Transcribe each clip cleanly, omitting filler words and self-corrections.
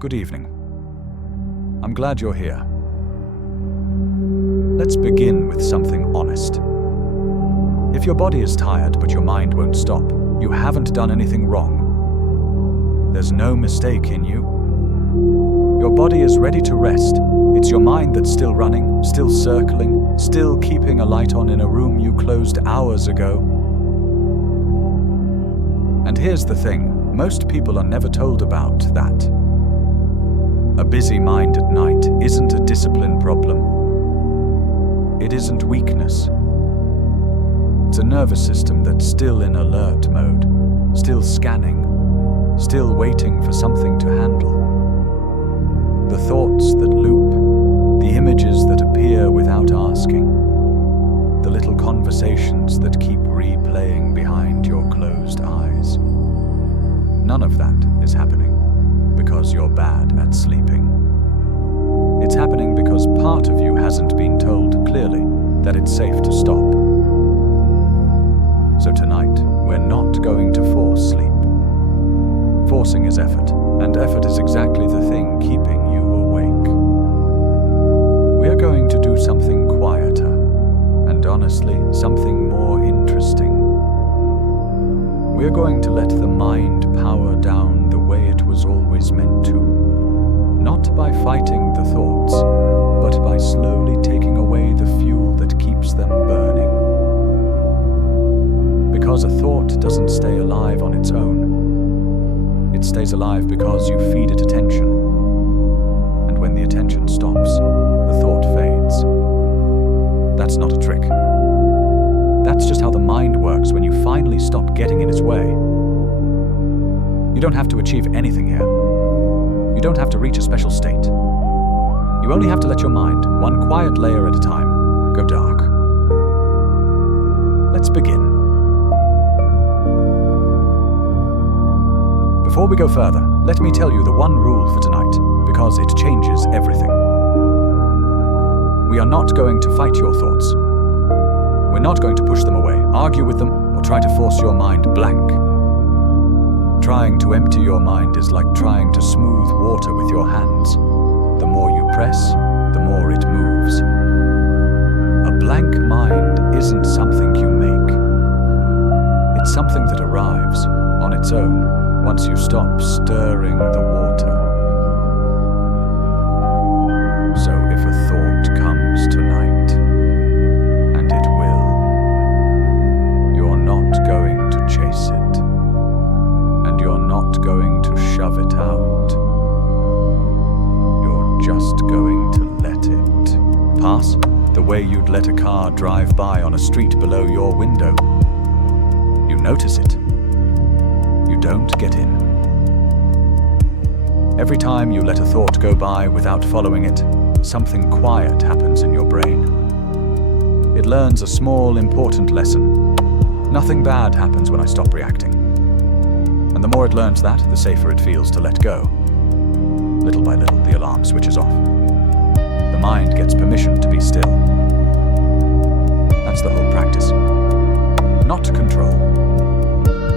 Good evening. I'm glad you're here. Let's begin with something honest. If your body is tired but your mind won't stop, you haven't done anything wrong. There's no mistake in you. Your body is ready to rest. It's your mind that's still running, still circling, still keeping a light on in a room you closed hours ago. And here's the thing, most people are never told about that. A busy mind at night isn't a discipline problem. It isn't weakness. It's a nervous system that's still in alert mode, still scanning, still waiting for something to handle. The thoughts that loop, the images that appear without asking, the little conversations that keep replaying behind your closed eyes. None of that is happening because you're bad at sleeping. It's happening because part of you hasn't been told clearly that it's safe to stop. So tonight, we're not going to force sleep. Forcing is effort, and effort is exactly the thing keeping you awake. We are going to do something quieter, and honestly, something more interesting. We're going to let the mind power down the way it was always meant to. Not by fighting the thoughts, but by slowly taking away the fuel that keeps them burning. Because a thought doesn't stay alive on its own. It stays alive because you feed it attention. And when the attention stops, the thought fades. That's not a trick. That's just how the mind works when you finally stop getting in its way. You don't have to achieve anything here. You don't have to reach a special state. You only have to let your mind, one quiet layer at a time, go dark. Let's begin. Before we go further, let me tell you the one rule for tonight, because it changes everything. We are not going to fight your thoughts. We're not going to push them away, argue with them, or try to force your mind blank. Trying to empty your mind is like trying to smooth water with your hands. The more you press, the more it moves. A blank mind isn't something you make. It's something that arrives on its own once you stop stirring the water. So if a thought comes tonight, and it will, you're not going to chase it, and you're not going to shove it out. You're just going to let it pass the way you'd let a car drive by on a street below your window. You notice it. You don't get in. Every time you let a thought go by without following it, something quiet happens in your brain. It learns a small, important lesson. Nothing bad happens when I stop reacting. And the more it learns that, the safer it feels to let go. Little by little, the alarm switches off. The mind gets permission to be still. That's the whole practice. Not control.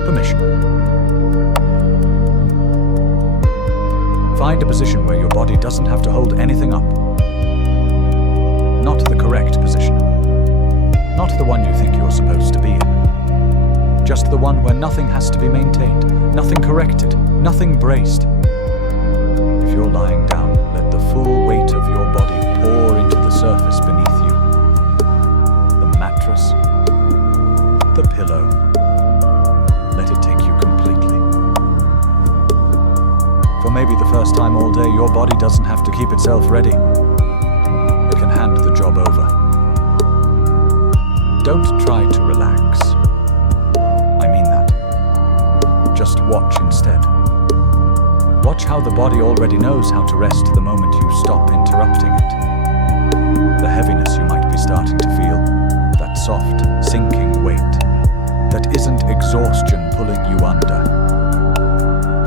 Permission. Find a position where your body doesn't have to hold anything up. Not the correct position. Not the one you think you're supposed to be in. Just the one where nothing has to be maintained, nothing corrected, nothing braced. If you're lying down, let the full weight of your body pour into the surface beneath you. The mattress, the pillow. Let it take you completely. For maybe the first time all day, your body doesn't have to keep itself ready. It can hand the job over. Don't try to relax. I mean that. Just watch instead. Watch how the body already knows how to rest the moment you stop interrupting it. The heaviness you might be starting to feel, that soft, sinking weight, that isn't exhaustion pulling you under.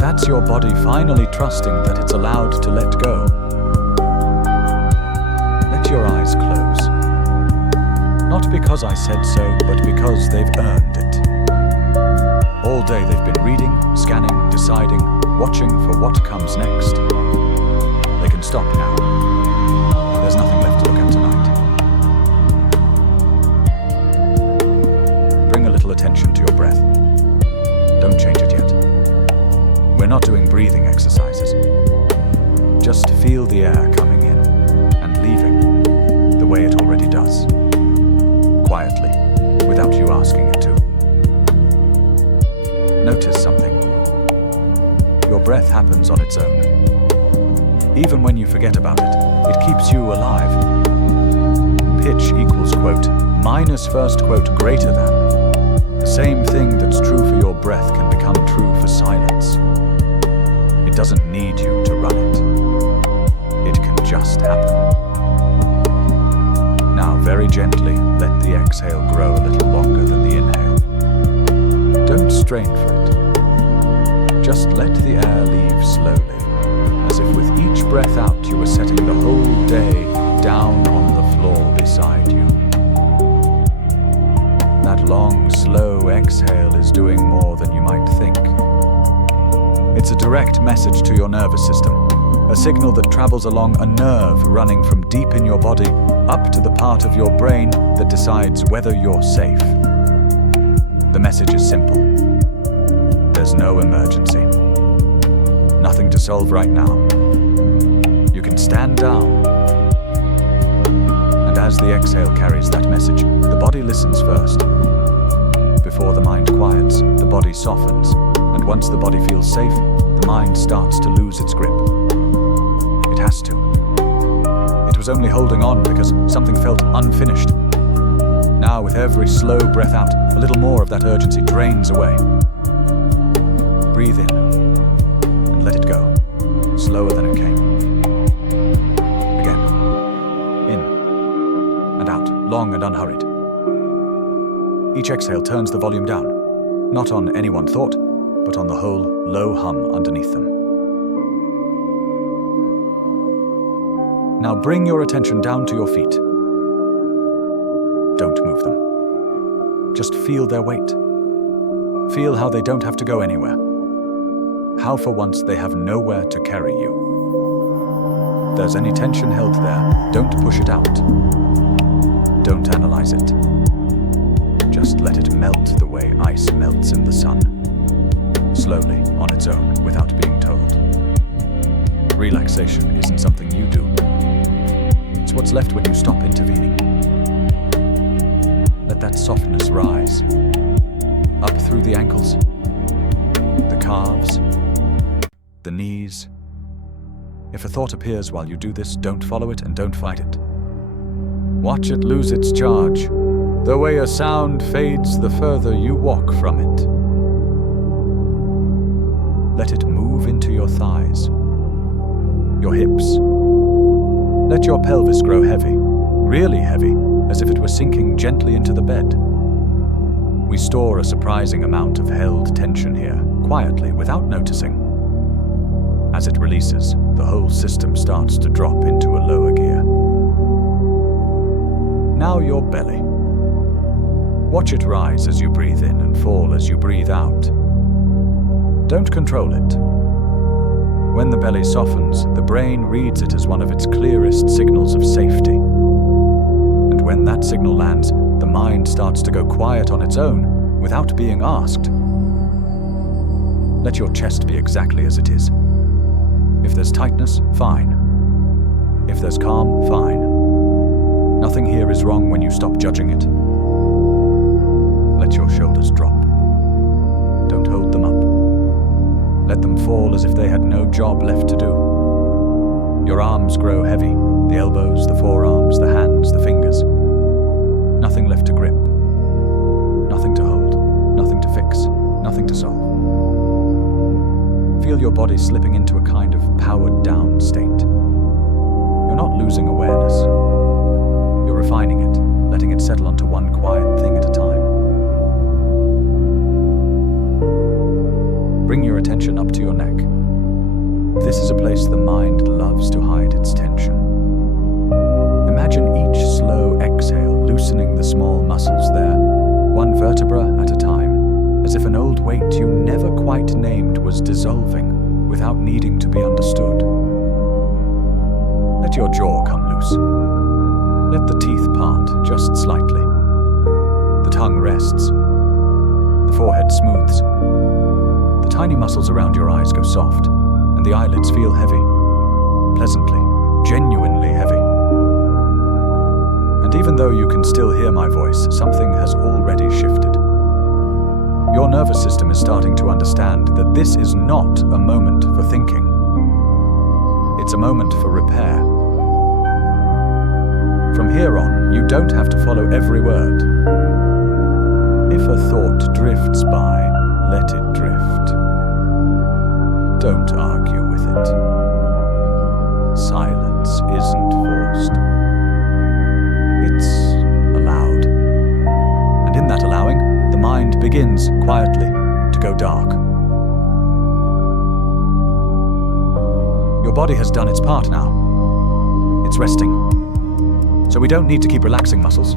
That's your body finally trusting that it's allowed to let go. Let your eyes close. Not because I said so, but because they've earned it. All day they've been reading, scanning, deciding, watching for what comes next. stop now. There's nothing left to look at tonight. Bring a little attention to your breath. Don't change it yet. We're not doing breathing exercises. Just feel the air coming in and leaving the way it already does. Quietly, without you asking it to. Notice something. Your breath happens on its own. Even when you forget about it, it keeps you alive. Pitch equals quote, minus first quote greater than. The same thing that's true for your breath can become true for silence. It doesn't need you to run it. It can just happen. Now, very gently, let the exhale grow a little longer than the inhale. Don't strain for it. Just let the air leave slowly, as if with each breath out you were setting the whole day down on the floor beside you. That long, slow exhale is doing more than you might think. It's a direct message to your nervous system, a signal that travels along a nerve running from deep in your body up to the part of your brain that decides whether you're safe. The message is simple. There's no emergency. Nothing to solve right now. You can stand down. And as the exhale carries that message, the body listens first. Before the mind quiets, the body softens. And once the body feels safe, the mind starts to lose its grip. It has to. It was only holding on because something felt unfinished. Now, with every slow breath out, a little more of that urgency drains away. Breathe in and let it go, slower than it came. Again, in and out, long and unhurried. Each exhale turns the volume down, not on any one thought, but on the whole low hum underneath them. Now bring your attention down to your feet. Don't move them. Just feel their weight. Feel how they don't have to go anywhere. How for once they have nowhere to carry you. If there's any tension held there, don't push it out. Don't analyze it. Just let it melt the way ice melts in the sun. Slowly, on its own, without being told. Relaxation isn't something you do. It's what's left when you stop intervening. Let that softness rise. Up through the ankles, the calves, the knees. If a thought appears while you do this, don't follow it and don't fight it. Watch it lose its charge. The way a sound fades, the further you walk from it. Let it move into your thighs, your hips. Let your pelvis grow heavy, really heavy, as if it were sinking gently into the bed. We store a surprising amount of held tension here, quietly, without noticing. As it releases, the whole system starts to drop into a lower gear. Now your belly. Watch it rise as you breathe in and fall as you breathe out. Don't control it. When the belly softens, the brain reads it as one of its clearest signals of safety. And when that signal lands, the mind starts to go quiet on its own without being asked. Let your chest be exactly as it is. If there's tightness, fine. If there's calm, fine. Nothing here is wrong when you stop judging it. Let your shoulders drop. Don't hold them up. Let them fall as if they had no job left to do. Your arms grow heavy, the elbows, the forearms, the hands, the fingers. Nothing left to grip. Nothing to hold. Nothing to fix. Nothing to solve. Feel your body slipping into a kind of powered-down state. You're not losing awareness. You're refining it, letting it settle onto one quiet thing at a time. Bring your attention up to your neck. This is a place the mind loves to hide its tension. Imagine each slow exhale loosening the small muscles there, one vertebra at a time, as if an old weight you never quite named was dissolving without needing to be understood. Let your jaw come loose. Let the teeth part just slightly. The tongue rests. The forehead smooths. The tiny muscles around your eyes go soft, and the eyelids feel heavy. Pleasantly, genuinely heavy. And even though you can still hear my voice, something has already shifted. Your nervous system is starting to understand that this is not a moment for thinking. It's a moment for repair. From here on, you don't have to follow every word. If a thought drifts by, let it drift. Don't argue with it. Silence isn't forced. It's allowed. And in that allowing, the mind begins quietly to go dark. Your body has done its part now. It's resting. So we don't need to keep relaxing muscles.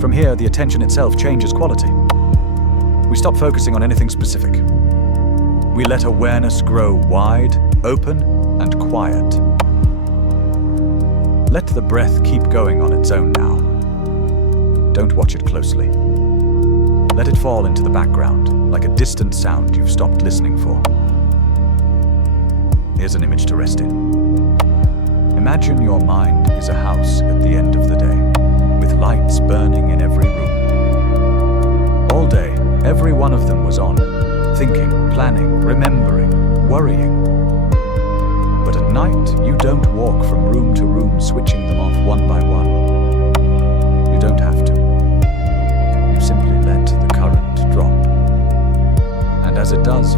From here, the attention itself changes quality. We stop focusing on anything specific. We let awareness grow wide, open, and quiet. Let the breath keep going on its own now. Don't watch it closely. Let it fall into the background, like a distant sound you've stopped listening for. Here's an image to rest in. Imagine your mind is a house at the end of the day, with lights burning in every room. All day, every one of them was on, thinking, planning, remembering, worrying. But at night, you don't walk from room to room, switching them off one by one. You don't have to. You simply let the current drop. And as it does,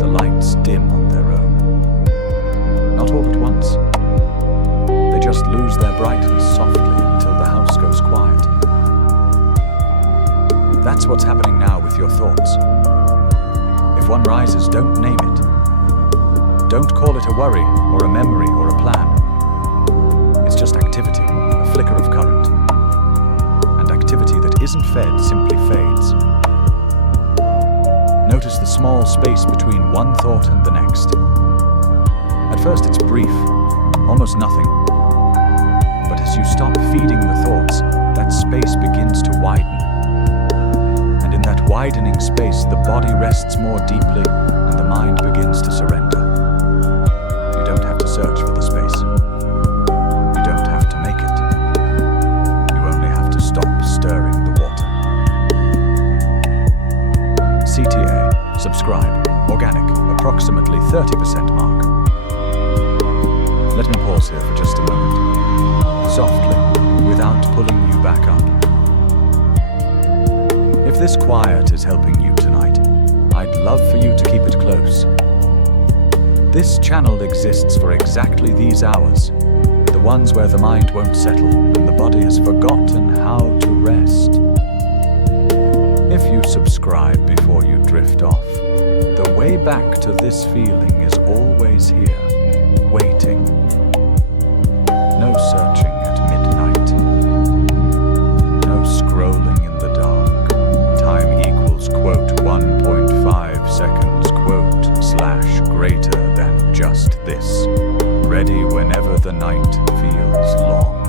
the lights dim on their own. Not all at once. They just lose their brightness softly until the house goes quiet. That's what's happening now with your thoughts. If one rises, don't name it. Don't call it a worry or a memory or a plan. It's just activity, a flicker of current. And activity that isn't fed simply fades. Notice the small space between one thought and the next. At first it's brief, almost nothing. But as you stop feeding the thoughts, that space begins to widen. And in that widening space, the body rests more deeply and the mind begins to surrender. You don't have to search for the space. You don't have to make it. You only have to stop stirring the water. CTA, subscribe, organic, approximately 30% mark. Let me pause here for just a moment. Softly, without pulling you back up. If this quiet is helping you tonight, I'd love for you to keep it close. This channel exists for exactly these hours, the ones where the mind won't settle and the body has forgotten how to rest. If you subscribe before you drift off, the way back to this feeling is always here, waiting. No searching at midnight. No scrolling in the dark. Time equals quote 1.5 seconds quote slash greater than just this. Ready whenever the night feels long.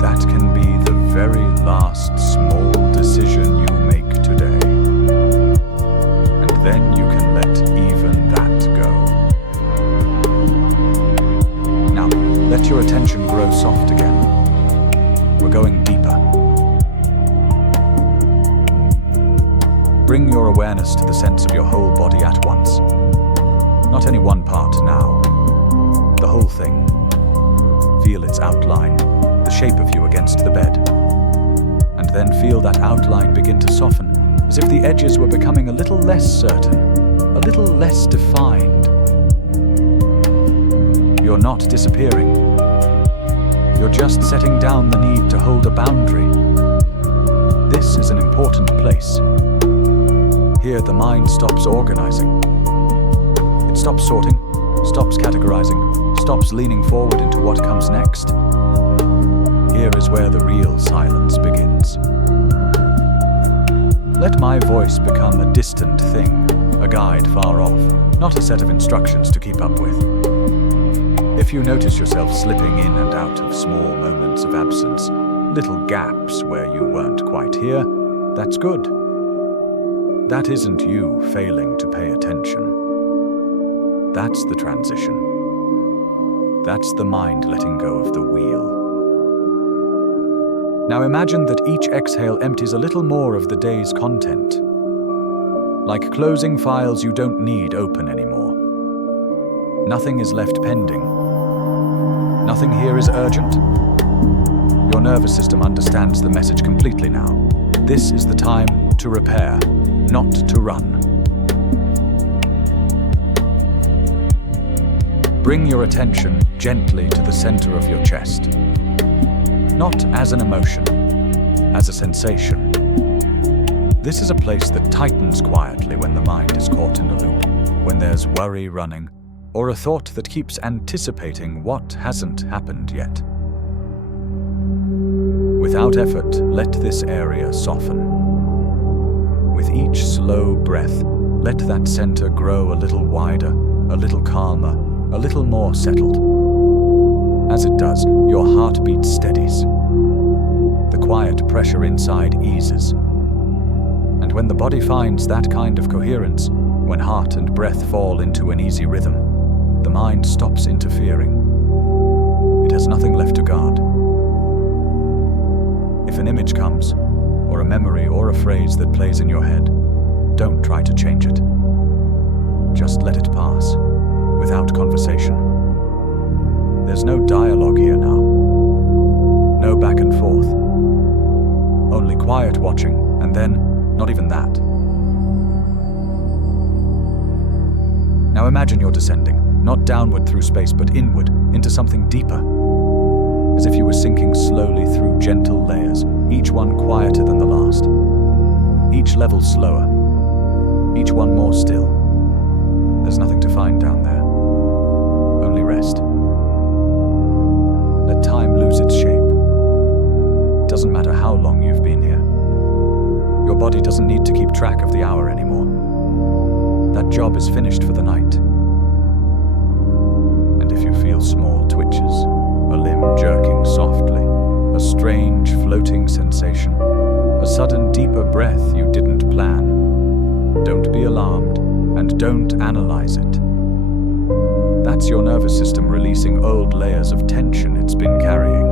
That can be the very last small decision you make today. And then you can let even that go. Let your attention grow soft again. We're going deeper. Bring your awareness to the sense of your whole body at once. Not any one part now. The whole thing. Feel its outline, the shape of you against the bed. And then feel that outline begin to soften, as if the edges were becoming a little less certain, a little less defined. You're not disappearing. You're just setting down the need to hold a boundary. This is an important place. Here the mind stops organizing. It stops sorting, stops categorizing, stops leaning forward into what comes next. Here is where the real silence begins. Let my voice become a distant thing, a guide far off, not a set of instructions to keep up with. If you notice yourself slipping in and out of small moments of absence, little gaps where you weren't quite here, that's good. That isn't you failing to pay attention. That's the transition. That's the mind letting go of the wheel. Now imagine that each exhale empties a little more of the day's content. Like closing files you don't need open anymore. Nothing is left pending. Nothing here is urgent. Your nervous system understands the message completely now. This is the time to repair, not to run. Bring your attention gently to the center of your chest. Not as an emotion, as a sensation. This is a place that tightens quietly when the mind is caught in a loop, when there's worry running, or a thought that keeps anticipating what hasn't happened yet. Without effort, let this area soften. With each slow breath, let that center grow a little wider, a little calmer, a little more settled. As it does, your heartbeat steadies. The quiet pressure inside eases. And when the body finds that kind of coherence, when heart and breath fall into an easy rhythm, the mind stops interfering. It has nothing left to guard. If an image comes, or a memory or a phrase that plays in your head, don't try to change it. Just let it pass, without conversation. There's no dialogue here now. No back and forth. Only quiet watching, and then not even that. Now imagine you're descending, not downward through space, but inward, into something deeper. As if you were sinking slowly through gentle layers, each one quieter than the last. Each level slower. Each one more still. There's nothing to find down there. Only rest. Let time lose its shape. It doesn't matter how long you've been here. Your body doesn't need to keep track of the hour anymore. That job is finished for the night. And if you feel small twitches, a limb jerking softly, a strange floating sensation, a sudden deeper breath you didn't plan, don't be alarmed and don't analyze it. That's your nervous system releasing old layers of tension it's been carrying.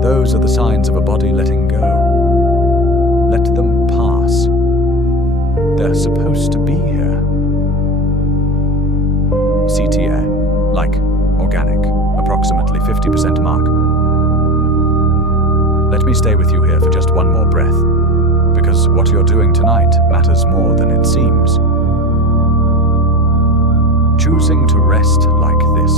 Those are the signs of a body letting go. Let them pass. They're supposed to be here. CTA, like organic, approximately 50% mark. Let me stay with you here for just one more breath, because what you're doing tonight matters more than it seems. Choosing to rest like this,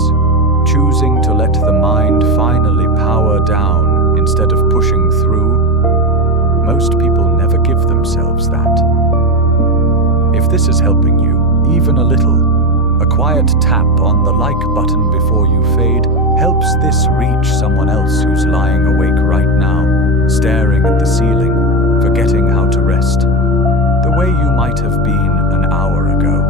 choosing to let the mind finally power down instead of pushing through, most people never give themselves that. If this is helping you, even a little, a quiet tap on the like button before you fade helps this reach someone else who's lying awake right now, staring at the ceiling, forgetting how to rest, the way you might have been an hour ago.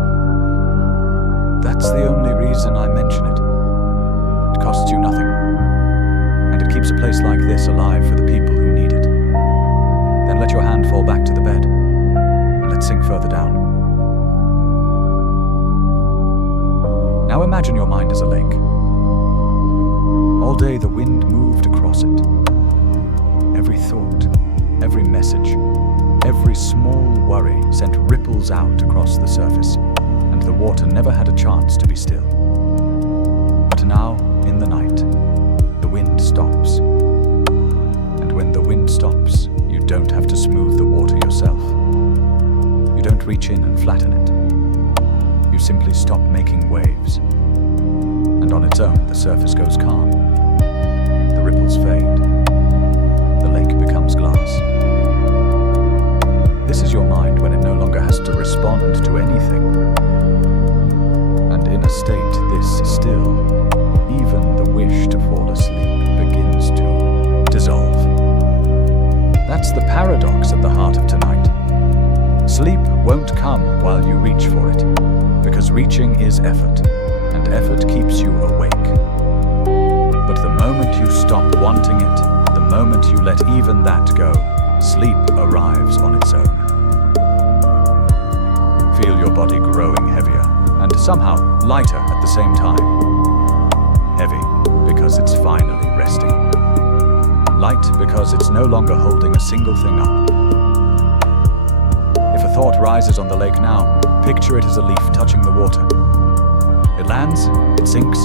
That's the only reason I mention it. It costs you nothing, and it keeps a place like this alive for the people who need it. Then let your hand fall back to the bed, and let's sink further down. Now imagine your mind as a lake. All day the wind moved across it. Every thought, every message, every small worry sent ripples out across the surface, and the water never had a chance to be still. But now, in the night, the wind stops. And when the wind stops, you don't have to smooth the water yourself. You don't reach in and flatten it. You simply stop making waves. And on its own, the surface goes calm. The ripples fade. The lake becomes glass. This is your mind when it no longer has to respond to anything. And in a state this still, even the wish to fall asleep begins to dissolve. That's the paradox at the heart of tonight. Sleep won't come while you reach for it, because reaching is effort. and effort keeps you awake. But the moment you stop wanting it, the moment you let even that go, sleep arrives on its own. Feel your body growing heavier, and somehow lighter at the same time. Heavy because it's finally resting. Light because it's no longer holding a single thing up. If a thought rises on the lake now, picture it as a leaf touching the water. It lands, it sinks,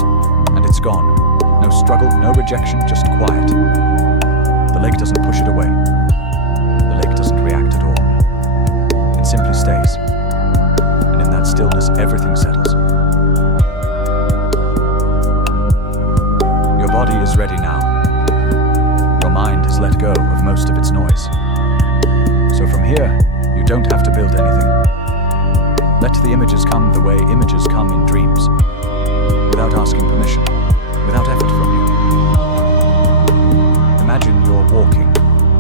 and it's gone. No struggle, no rejection, just quiet. The lake doesn't push it away. The lake doesn't react at all. It simply stays. And in that stillness, everything settles. Your body is ready now. Your mind has let go of most of its noise. So from here, you don't have to build anything. Let the images come the way images come in dreams, without asking permission, without effort from you. Imagine you're walking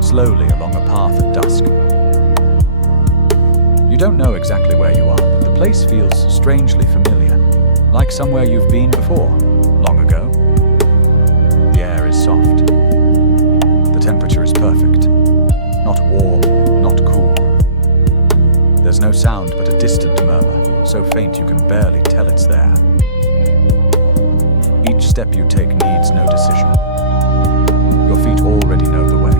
slowly along a path at dusk. You don't know exactly where you are, but the place feels strangely familiar, like somewhere you've been before, long ago. The air is soft. The temperature is perfect. Not warm, not cool. There's no sound but a distant murmur, so faint you can barely tell it's there. Each step you take needs no decision. Your feet already know the way.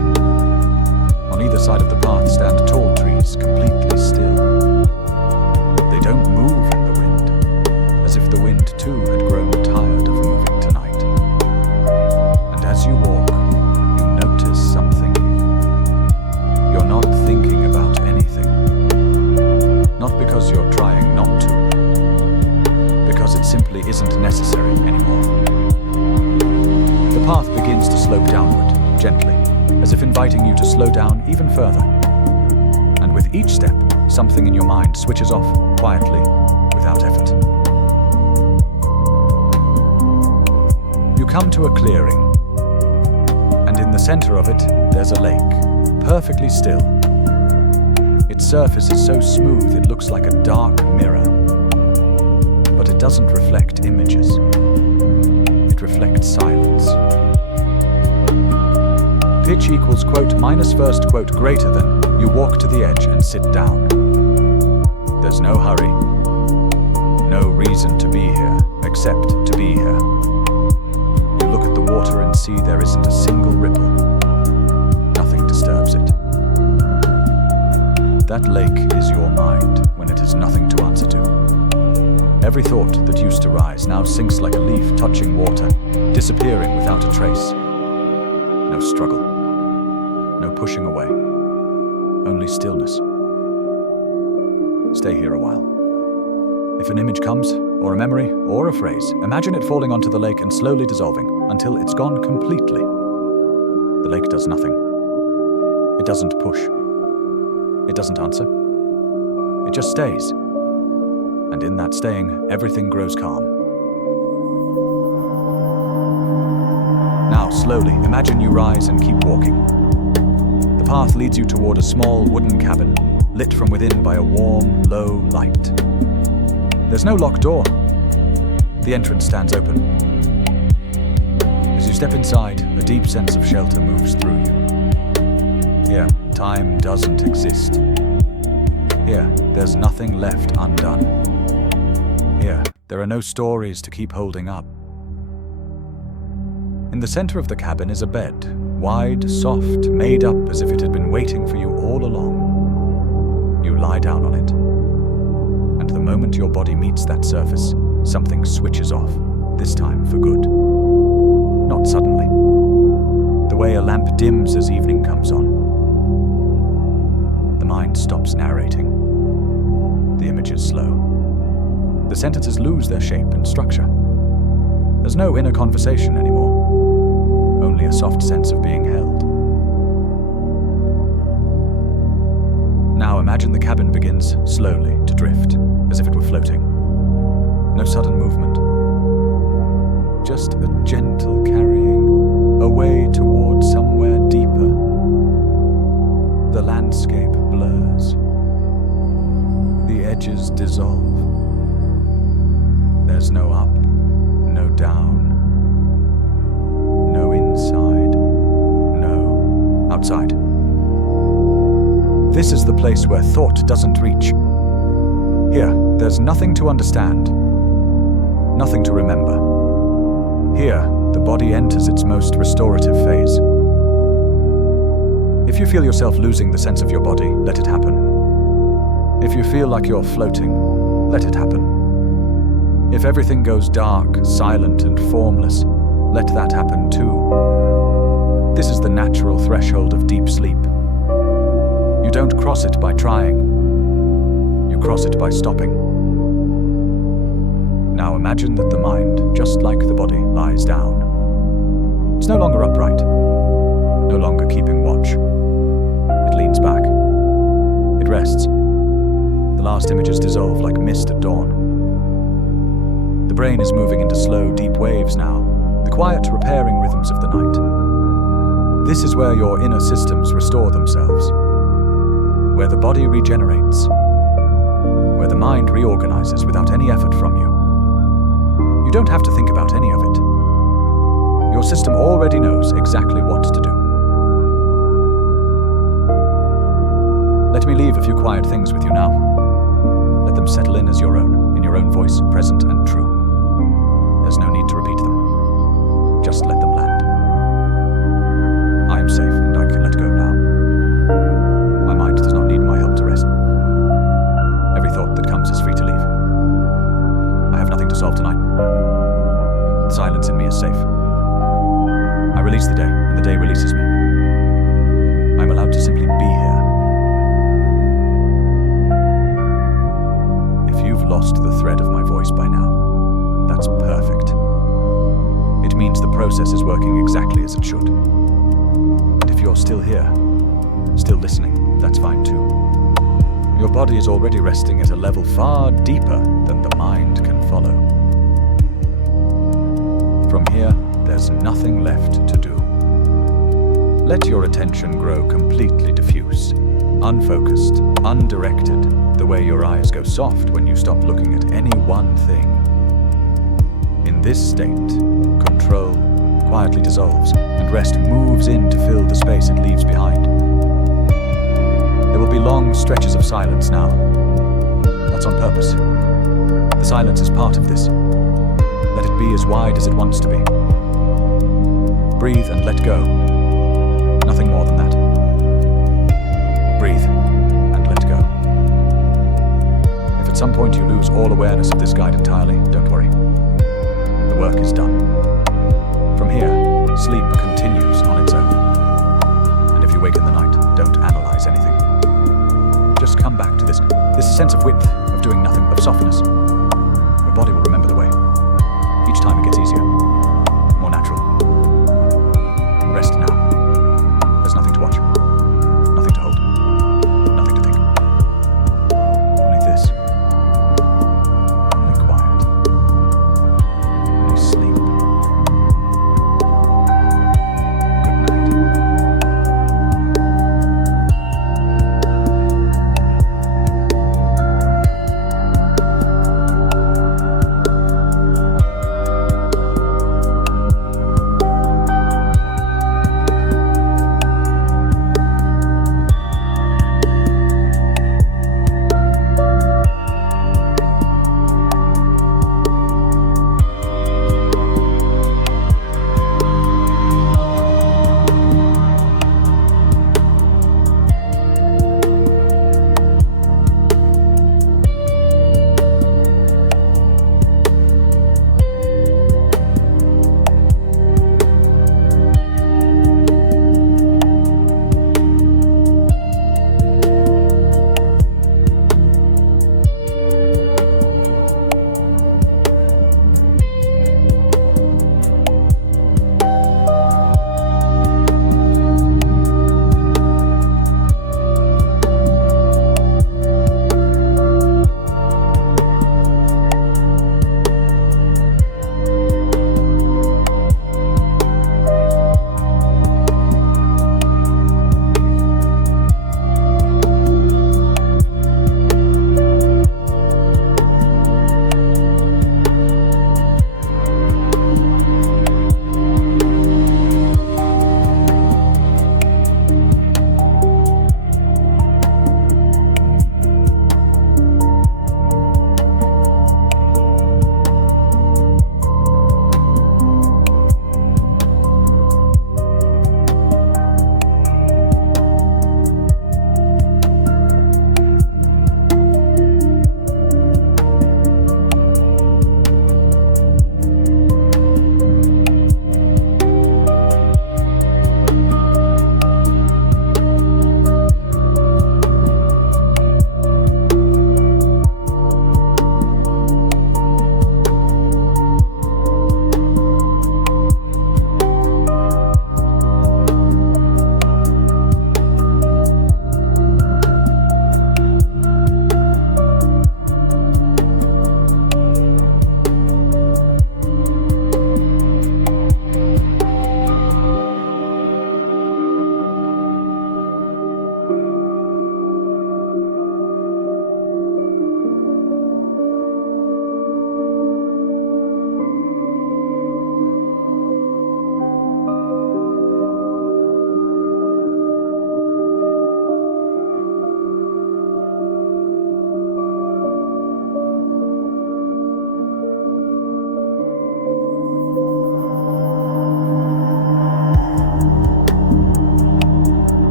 On either side of the path stand tall trees, completely still. They don't move in the wind, as if the wind too had grown tired of moving tonight. And as you walk, you notice something. You're not thinking about anything. Not because you're trying not to, because it simply isn't necessary anymore. The path begins to slope downward, gently, as if inviting you to slow down even further. And with each step, something in your mind switches off quietly, without effort. You come to a clearing, and in the center of it, there's a lake, perfectly still. Its surface is so smooth it looks like a dark mirror. But it doesn't reflect images. It reflects silence. Pitch equals quote minus first quote greater than. You walk to the edge and sit down. There's no hurry. No reason to be here, except to be here. You look at the water and see there isn't a single ripple. Nothing disturbs it. That lake is your mind when it has nothing to answer to. Every thought that used to rise now sinks like a leaf touching water, disappearing without a trace. No struggle. No pushing away. Only stillness. Stay here a while. If an image comes, or a memory, or a phrase, imagine it falling onto the lake and slowly dissolving until it's gone completely. The lake does nothing. It doesn't push. It doesn't answer. It just stays. And in that staying, everything grows calm. Now, slowly, imagine you rise and keep walking. The path leads you toward a small wooden cabin, lit from within by a warm, low light. There's no locked door. The entrance stands open. As you step inside, a deep sense of shelter moves through you. Here, time doesn't exist. Here, there's nothing left undone. Here, there are no stories to keep holding up. In the center of the cabin is a bed, wide, soft, made up as if it had been waiting for you all along. You lie down on it. And the moment your body meets that surface, something switches off, this time for good. Not suddenly. The way a lamp dims as evening comes on. The mind stops narrating. The images slow. The sentences lose their shape and structure. There's no inner conversation anymore. Only a soft sense of being held. Now imagine the cabin begins slowly to drift, as if it were floating. No sudden movement. Just a gentle carrying away toward somewhere deeper. The landscape blurs. The edges dissolve. There's no up, place where thought doesn't reach. Here, there's nothing to understand, nothing to remember. Here, the body enters its most restorative phase. If you feel yourself losing the sense of your body, let it happen. If you feel like you're floating, let it happen. If everything goes dark, silent, and formless, let that happen too. This is the natural threshold of deep sleep. You don't cross it by trying. You cross it by stopping. Now imagine that the mind, just like the body, lies down. It's no longer upright, no longer keeping watch. It leans back. It rests. The last images dissolve like mist at dawn. The brain is moving into slow, deep waves now, the quiet, repairing rhythms of the night. This is where your inner systems restore themselves, where the body regenerates, where the mind reorganizes without any effort from you. You don't have to think about any of it. Your system already knows exactly what to do. Let me leave a few quiet things with you now. Let them settle in as your own voice, present and true. There's no need to repeat them. Just let them land. I am safe and I can let go now. My mind does not need my help to rest. Every thought that comes is free to leave. I have nothing to solve tonight. The silence in me is safe. I release the day, and the day releases me. I'm allowed to simply be here. If you've lost the thread of my voice by now, that's perfect. It means the process is working exactly as it should. And if you're still here, still listening, that's fine too. Your body is already resting at a level far deeper than the mind can follow. From here, there's nothing left to do. Let your attention grow completely diffuse, unfocused, undirected, the way your eyes go soft when you stop looking at any one thing. In this state, control quietly dissolves, and rest moves in to fill the space it leaves behind. There will be long stretches of silence now. That's on purpose. The silence is part of this. Let it be as wide as it wants to be. Breathe and let go. Nothing more than that. Breathe and let go. If at some point you lose all awareness of this guide entirely, don't worry. The work is done. From here, sleep continues on its own. And if you wake in the night, don't analyze anything. Just come back to this sense of width, of doing nothing, of softness.